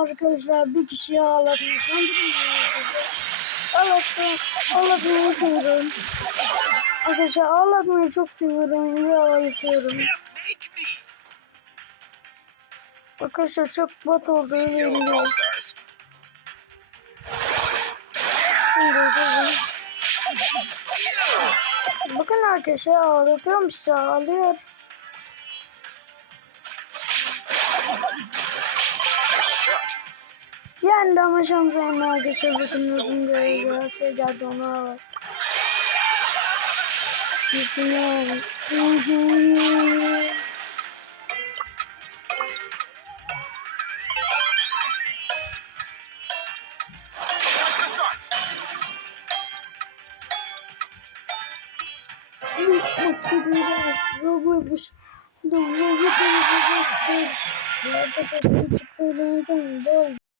arkadaşlar bir kişiyi ağlatmayı ağlatmayı seviyorum. Arkadaşlar ağlatmayı çok seviyorum. İyi ağlatıyorum. Arkadaşlar çok bot oldu. Bakın arkadaşlar ağlatıyorum işte ağlıyor. Yani ama şansı hem arkadaşlar bakın uzun göreceğiz. Şey geldi ona var. Roblox